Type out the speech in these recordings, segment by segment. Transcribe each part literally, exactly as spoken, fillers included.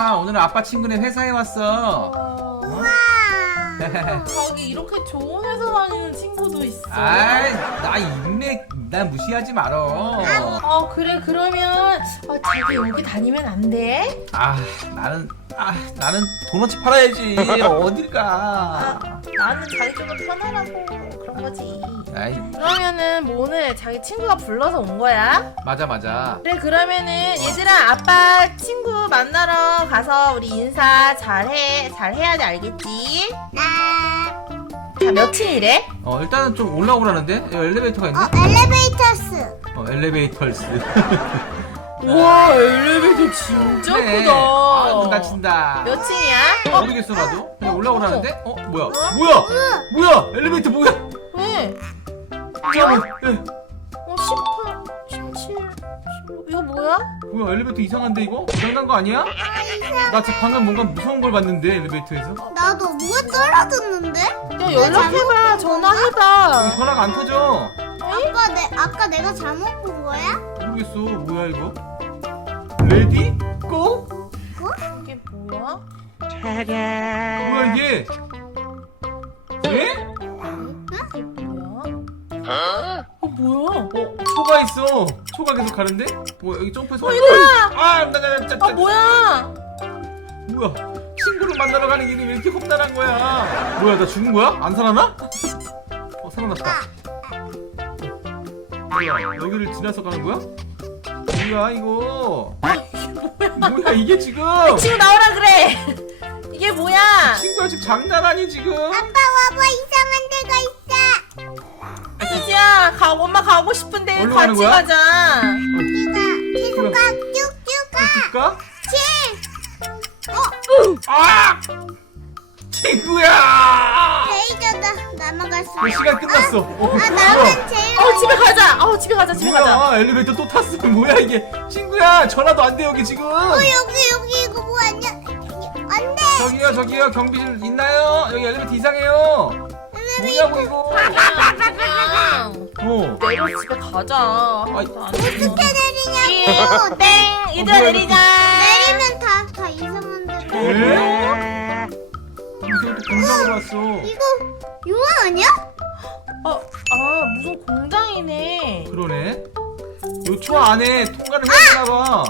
얘들아, 오늘 아빠 친구네 회사에 왔어. 어... 어? 저기 이렇게 좋은 회사 다니는 친구도 있어. 아이, 나 인맥 난 무시하지 말어. 어 그래 그러면 어, 자기 여기 다니면 안 돼? 아, 나는 아, 나는 도넛 팔아야지. 어딜 가? 아, 나는 자기 좀 더 편하라고 그런 거지. 아이, 그러면은 뭐 오늘 자기 친구가 불러서 온 거야? 맞아 맞아. 그래 그러면은 얘들아 아빠 친구 만나러 가서 우리 인사 잘해 잘해야 돼 알겠지? 자 몇 층이래? 어, 일단은 좀 올라오라는데? 여기 엘리베이터가 있네? 어, 엘리베이터스. 어, 엘리베이터스. 우와 엘리베이터 진짜 그래. 크다. 아, 눈 다친다. 몇 층이야? 어, 모르겠어 나도. 그냥 올라오라는데? 어, 뭐야? 뭐야? 뭐야? 엘리베이터 뭐야? 왜? 잠깐만. 예. 어 십팔, 십칠, 십육 이거 뭐야? 뭐야? 엘리베이터 이상한데 이거? 고장난 거 아니야? 나 지금 방금 뭔가 무서운 걸 봤는데 엘리베이터에서. 나도 뭐가 떨어졌는데? 야 연락해봐 전화해봐. 여기 전화가 안 터져. 아빠 내 아까 내가 잘못 본 거야? 모르겠어. 뭐야 이거? 레디? 고? 이게 뭐야? 뭐야 이게? 예? 이게 뭐야? 어 뭐야? 어, 초가 있어. 초가 계속 가는데? 뭐 여기 점프해서. 어 얘들아! 아, 나, 나, 나, 나, 나, 아 뭐야? 뭐야? 친구를 만나러 가는 길이 왜 이렇게 험난한 거야? 뭐야, 나 죽은 거야? 안 살아나? 어, 살아났다. 뭐야, 여기를 지나서 가는 거야? 뭐야, 이거? 뭐야, 이게 지금? 친구 나오라 그래. 이게 뭐야? 친구야, 지금 장난 아니, 지금? 아빠 와봐 이상한 데가 있어. 희지야, 가 엄마 가고 싶은데 어디로 가는 같이 거야? 가자. 우리가 계속 뭐야? 가 쭉쭉 가. 줄까? 칠. 아! 친구야! 레이저다 넘어갔어. 어, 시간 끝났어. 어, 아 나는 제일. 어 집에 가자. 어 집에 가자. 집에 가자. 뭐야, 엘리베이터 또 탔어. 뭐야, 이게? 친구야, 전화도 안 돼, 여기 지금. 어 여기 여기 이거 뭐 아니야? 안돼. 저기요, 저기요, 경비실 있나요? 여기 엘리베이터 이상해요. 뭐냐고, 이거? 그냥 어. 내려 집에 가자. 아이. 어떻게 내리냐고. 땡 얘들아 어, 뭐야, 내리자. 내리면 다 다 이상한 데로. 에? 무슨 또 공장으로 왔어. 이거 유황 아니야? 어, 아 무슨 공장이네. 그러네. 요 초 안에 통과를 해야 되나 봐.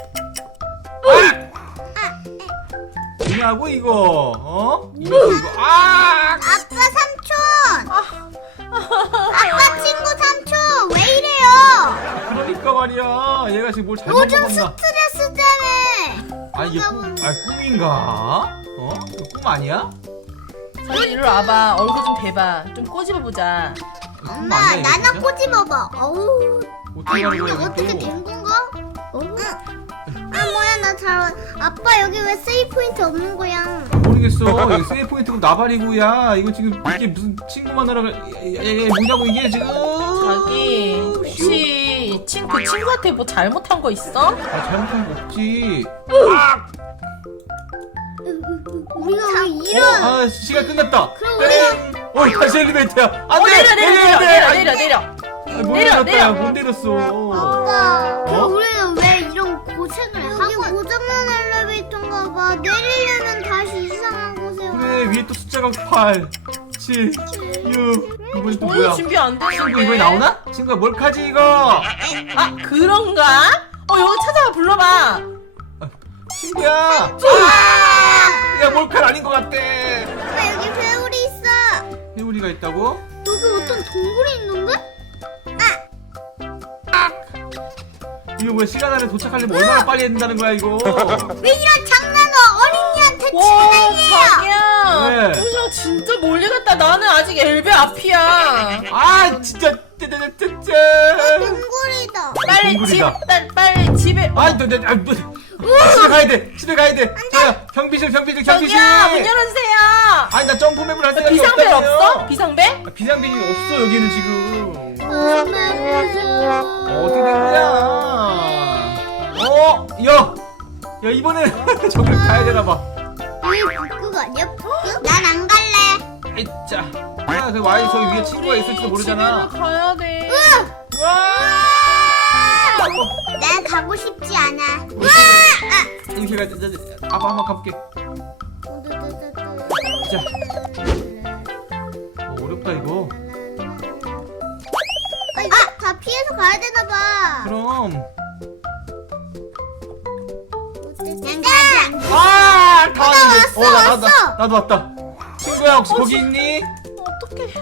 아! 뭐냐고 이거? 어? 이거 이거. 아! 아빠 삼촌. 아, 아빠 친구 삼촌 왜 이래요? 그러니까 말이야. 얘가 지금 뭘 잘못 요즘 먹었나? 스트레스 때문에. 아 이게 꿈, 아 꿈인가? 어? 이거 꿈 아니야? 자기 이리로 와봐. 얼굴 좀 대봐. 좀 꼬집어 보자. 이거 꿈 엄마 아니야, 이거 나나 진짜? 꼬집어봐. 어우. 어떻게 하는 이거 거야? 어떻게 이거 또? 된 건가? 응. 아 뭐야 나 잘. 아빠 여기 왜 세이프 포인트 없는 거야? 모르겠어. 여기 세이프 포인트고 나발이고 야 이거 지금 이게 무슨 친구 만나러 갈 야야야 뭐냐고 이게 지금? 자기 혹시 친, 그 친구한테 뭐 잘못한 거 있어? 아 잘못한 거 없지. 우리가 왜 이런? 아 시간 끝났다. 그럼 땡. 어 다시 엘리베이터야. 어 안돼. 내려 내려 내려 내려 내려 내려. 못 내려, 내렸다. 내려. 야, 못 내렸어. 아빠. 어? 우리는 왜 이런 고생을 하고? 여기 고장난 엘리베이터인가 봐. 내리려면 다시 이상한 곳에 와. 그래 위에 또 숫자가 팔, 칠, 육. 이번엔 또 오늘 뭐야? 준비 안 친구 되는데. 이번에 나오나? 친구야 몰카지 이거. 아 그런가? 어 여기 찾아와 불러봐. 친구야. 아! 야 몰카 아닌 것 같아. 아빠 여기 배울이 있어. 해우리가 있다고? 여기 어떤 동굴이 있는데? 이거 뭐야 시간 안에 도착하려면 얼마나 빨리 해야 된다는 거야 이거. 왜 이런 장난을 어린이한테 와 치는 거야? 자기야. 왜? 조시랑 진짜 멀리 갔다. 나는 아직 엘베 앞이야. 아 진짜 떼떼떼떼. 동굴이다. 빨리 집 동굴이다. 빨리, 빨리 집에. 아, 너, 너, 아, 뭐, 집에 가야 돼. 집에 가야 돼. 자, 경비실, 경비실, 경비실. 저기요 문 열어주세요. 아니 나 점프맵을 할 생각이 비상벨 없다며요. 없어? 비상벨? 아, 비상벨이 없어 여기는 지금. 엄마 어, 어떻게 된 거야? 어, 야, 야 이번에 저길 가야 되나 봐. 이게 북극 아니야? 북극? 난 안 갈래. 에이, 자, 아, 그 와이 저기 위에 친구가 있을지도 모르잖아. 집에 가야 돼. 와! 난 가고 싶지 않아. 어, 이렇게 가. 아빠 한번 가볼게. 자. 어, 어렵다 이거. 아, 다 피해서 가야 되나 봐. 그럼. 난 가지 않. 아, 다 왔는데. 왔어, 어, 나, 나, 왔어. 나, 나도 왔다. 친구야, 혹시 거기 있니? 어떡해.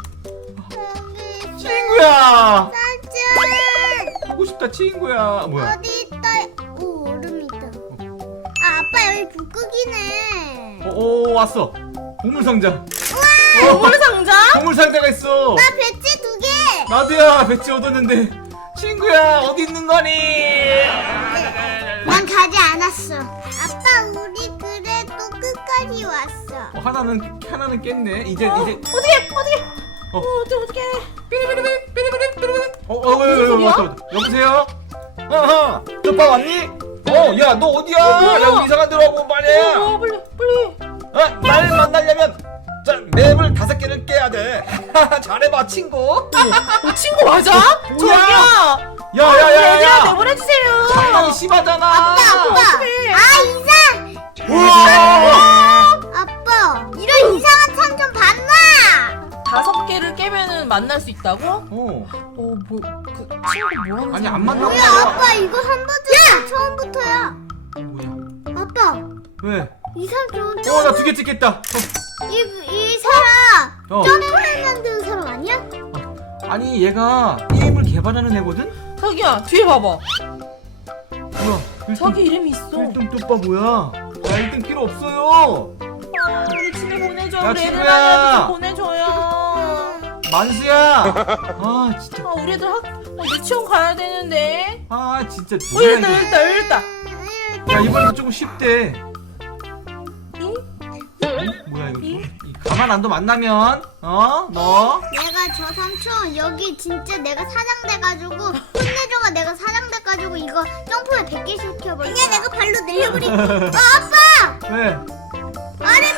친구야. 짜잔. 보고 싶다, 친구야. 뭐야? 어디 있다. 오, 얼음 있다. 아, 아빠 여기 북극이네. 어, 어, 왔어. 보물 상자. 보물 상자? 보물 상자가 있어. 나 배지 두 개. 나도야, 배지 얻었는데. 친구야, 어디 있는 거니? 난 가지 않았어. 아빠, 우리 그래도 끝까지 왔어. 어, 하나는 하나는 깼네. 이제 어, 이제. 어떻게 어떻게? 어. 어, 어떻게 어떻게? 삐리비리비 삐리비리비리비. 어, 어, 왜, 왜, 왜, 소리야? 왔다, 왔다. 여보세요? 어허, 오빠 왔니? 어, 야, 너 어디야? 야, 우리 이상한 데로 와보 말이야. 어, 빨리 빨리. 어, 날 만나려면 자 맵을 다섯 개를 깨야 돼. 잘해봐, 친구. 어, 친구 맞아? 뭐야? 저기요. 야야야야. 얘들아 내보내주세요. 장난이 심하잖아. 아빠, 어떡해. 아 이상. 우와. 아빠, 이런 이상한 참 좀 봤나? 다섯 개를 깨면은 만날 수 있다고? 어. 어, 뭐, 그 친구 뭐 하는 아니, 사람이야? 안 만나. 뭐야, 아빠 이거 한 번쯤 처음부터야. 뭐야? 아빠, 왜? 이 사람 좀 어, 나 두 개 찍겠다. 어. 이, 이 사람 어. 점프를 만드는 사람 아니야? 아니, 얘가 게임을 개발하는 애거든? 자기야 뒤에 봐봐. 뭐야? 자기 이름이 있어. 일 등 뚜빠 뭐야? 나 일 등 필요 없어요. 아, 우리 집에 보내줘. 야, 우리 애들 친구야. 하나 보내줘요. 만수야. 아, 진짜. 아, 우리 애들 학 어, 유치원 가야 되는데. 아, 진짜. 어, 뭐야, 열다 이거. 열다 열다. 야, 이번에도 조금 쉽대. 응? 어? 뭐야 이거? 이 가만 안 둬 만나면 어? 너? 내가 저 삼촌 여기 진짜 내가 사장 돼가지고 혼내줘가 내가 사장 돼가지고 이거 점프에 백 개 시켜버려. 그냥 내가 발로 내려버리고. 어 아빠! 왜? 아래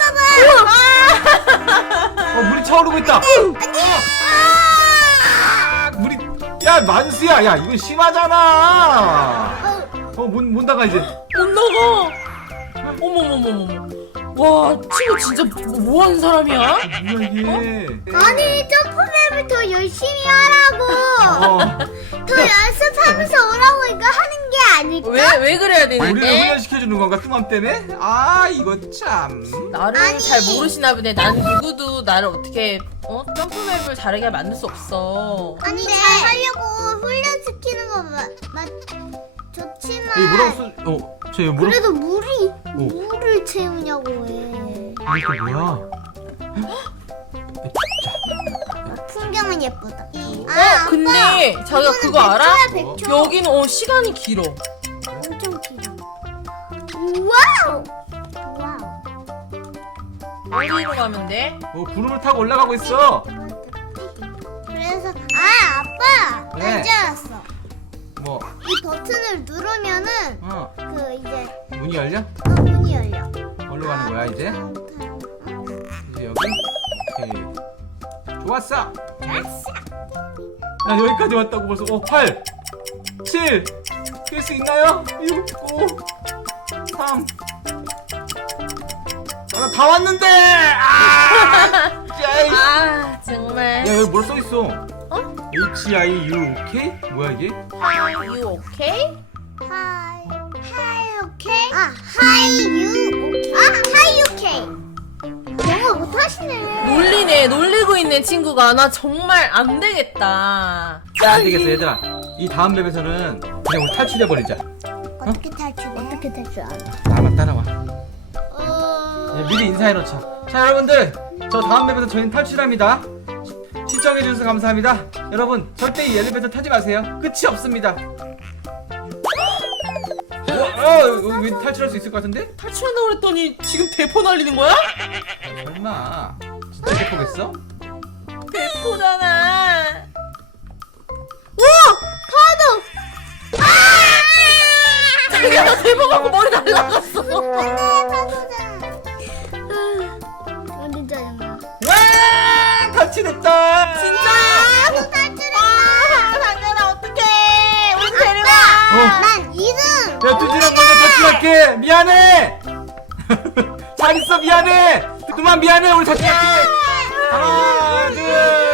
봐봐. 어 물이 차오르고 있다. 아, 물이 야 만수야 야 이거 심하잖아. 어, 어문 문 닫아 이제. 못 나가. 어머머머머머. 와 친구 진짜 뭐, 뭐 하는 사람이야? 뭐야 이게? 아니 점프맵을 더 열심히 하라고. 어. 더 연습하면서 오라고 이거 하는 게 아닐까? 왜 왜 그래야 우리를 되는데? 훈련시켜 주는 건가 뚱맘 때문에? 아 이거 참. 나를 아니. 잘 모르시나 보네. 난 누구도 나를 어떻게 어 점프맵을 다르게 만들 수 없어. 아니 잘 하려고 훈련시키는 거 맞, 맞 좋지만 여기 뭐라고 써? 어, 저 여기 뭐라고? 그래도 물이 오. 물을 채우냐고 해. 이게 뭐야? 풍경은 예쁘다. 어 아, 근데 자기가 이거는 그거 알아? 백 초야, 백 초. 여기는 어 시간이 길어. 엄청 길어. 와우. 와우. 어디로 가면 돼? 어 구름을 타고 올라가고 있어. 그래서 아 아빠 네. 난 줄 알았어. 뭐? 이 버튼을 누르면은 어 그 이제 문이 열려? 어, 문이 열려. 어디로 가는 거야 이제? 이제 여기? 오케이. 좋았어. 나 여기까지 왔다고 벌써. 어, 팔, 칠, 깰 수 있나요? 육, 오, 삼. 아, 나 다 왔는데! 아! 짜이. 아 정말. 야, 여기 뭐라 써 있어? 어? H I U K? 뭐야 이게? Are you okay? 하이 하이 오케이. 아 하이 유 오케이. 아 하이 오케이. 영어 못하시네. 놀리네. 놀리고 있네 친구가. 나 정말 안 되겠다. 안 되겠어 얘들아. 이 다음 맵에서는 그냥 우리 탈출해버리자. 어떻게 탈출? 어떻게 탈출? 나만 따라와. 어. 네, 미리 인사해놓자. 자 여러분들 저 다음 맵에서 저희는 탈출합니다. 시청해주셔서 감사합니다. 여러분 절대 이 엘리베이터 타지 마세요. 끝이 없습니다. 어, 어, 어, 왜 탈출할 수 있을 것 같은데? 탈출한다고 그랬더니 지금 대포 날리는 거야? 설마 진짜 대포겠어? 대포잖아. 오! 파도! 아! 자기야 나 대포 갖고 머리 날라갔어. 파도잖아. 어디 짜증나. 와 탈출했다. 진짜야? 나도 탈출했다. 아 장난아 어떡해. 우리 데려가. 어. 난 이 등. 야 두지랑 먼저 탈출할게. 미안해 미안해 잘 있어 미안해 그만 미안해 우리 다시 갈게 하나 둘